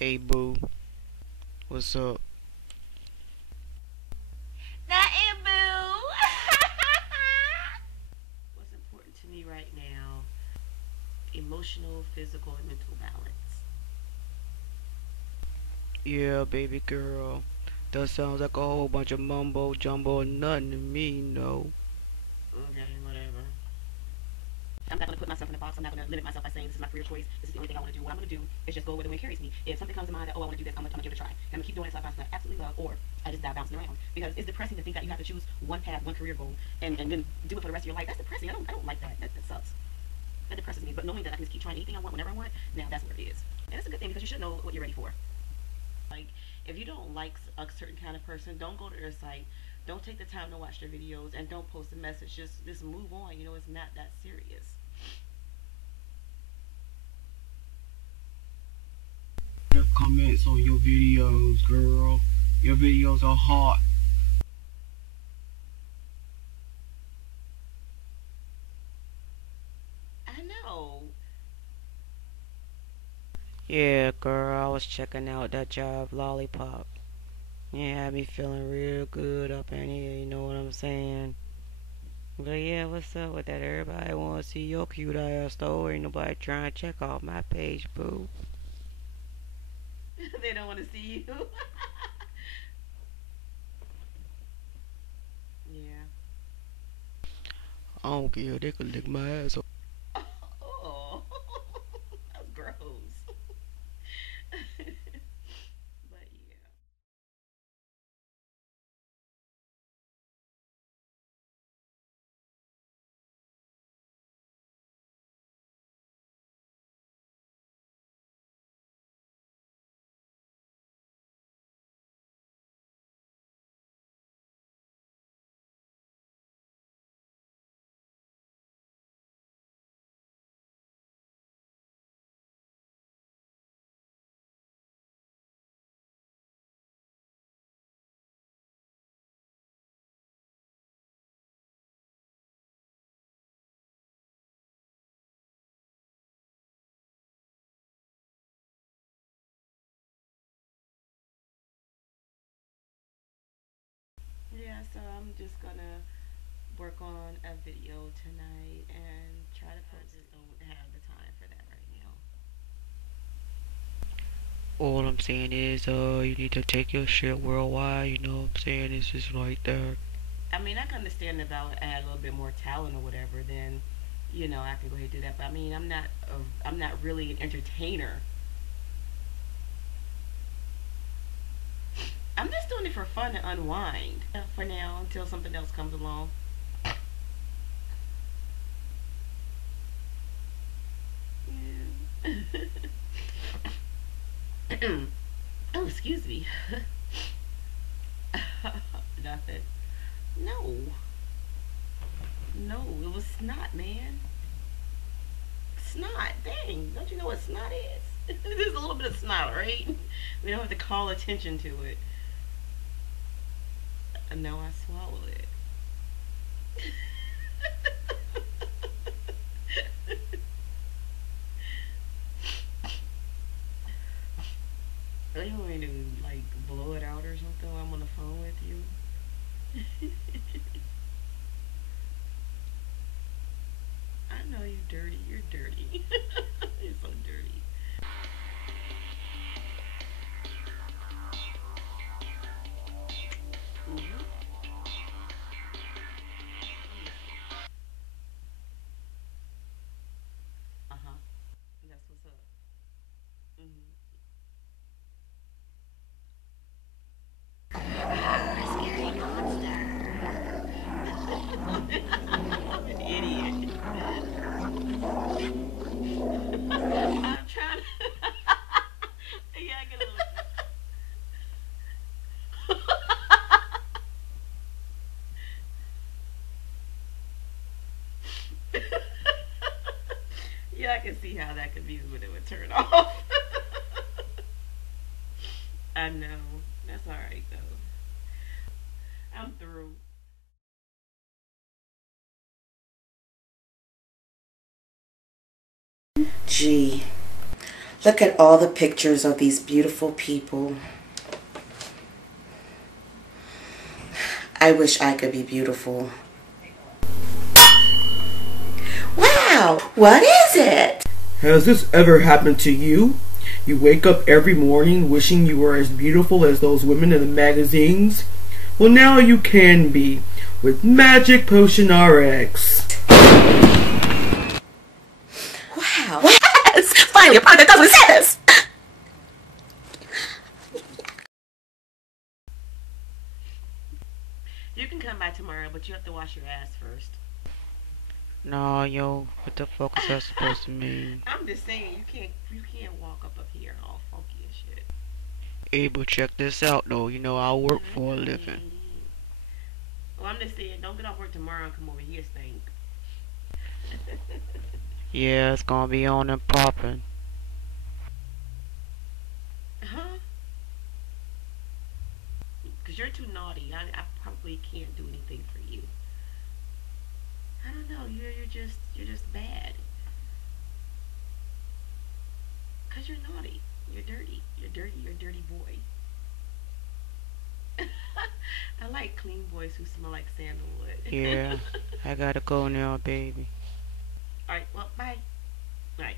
Hey boo, what's up? Nothing, boo. What's important to me right now? Emotional, physical, and mental balance. Yeah, baby girl. That sounds like a whole bunch of mumbo jumbo nothing to me, no. Okay, whatever. I'm not going to put myself in a box. I'm not going to limit myself by saying this is my career choice. This is the only thing I want to do. What I'm going to do is just go where the wind carries me. If something comes to mind that, oh, I want to do this, I'm going to give it a try. And I'm going to keep doing it until I find something I absolutely love, or I just die bouncing around. Because it's depressing to think that you have to choose one path, one career goal, and then do it for the rest of your life. That's depressing. I don't like that. That sucks. That depresses me. But knowing that I can just keep trying anything I want whenever I want, now that's where it is. And it's a good thing because you should know what you're ready for. Like, if you don't like a certain kind of person, don't go to their site. Don't take the time to watch their videos, and don't post a message. Just move on. You know, it's not that serious. The comments on your videos, girl. Your videos are hot. I know. Yeah, girl, I was checking out that job lollipop. Yeah, had me feeling real good up in here, you know what I'm saying? But yeah, what's up with that? Everybody wanna see your cute ass though. Ain't nobody trying to check out my page, boo. They don't want to see you. Yeah. I don't care, they could lick my ass. Oh, that's gross. But yeah. Yeah, so I'm just gonna work on a video tonight and try to post it. I just don't have the time for that right now. All I'm saying is, you need to take your shit worldwide, you know what I'm saying? It's just like that. I mean, I can understand if I had a little bit more talent or whatever, then I can go ahead and do that. But I mean, I'm not really an entertainer. I'm just doing it for fun and unwind for now until something else comes along. Yeah. Oh, excuse me. Nothing. No, no, it was snot, man. Snot. Dang, don't you know what snot is? There's a little bit of snot, right? We don't have to call attention to it. No, I swallowed it. You want me to like blow it out or something while I'm on the phone with you? I know you dirty. You're dirty. You're so dirty. Hmm. Uh huh. That's what's up. Hmm. Scary monster. I'm an idiot. I'm trying to. Yeah, I get a little. Yeah, I can see how that could be when it would turn off. I know. That's alright though. I'm through. Gee. Look at all the pictures of these beautiful people. I wish I could be beautiful. Wow, what is it? Has this ever happened to you? You wake up every morning wishing you were as beautiful as those women in the magazines? Well, now you can be with Magic Potion RX. Wow, yes! Finally a product that does what it says! You can come by tomorrow, but you have to wash your ass first. Nah, yo, what the fuck is that supposed to mean? I'm just saying, you can't walk up here all funky and shit. Hey, but check this out though. You know I work for a living. Well, I'm just saying, don't get off work tomorrow and come over here stink. Yeah, it's gonna be on and popping. Huh? Because you're too naughty. I probably can't do anything for you. I don't know. You're just bad. Because you're naughty. You're dirty. You're a dirty boy. I like clean boys who smell like sandalwood. Yeah, I gotta go now, baby. Alright, well, bye. Alright.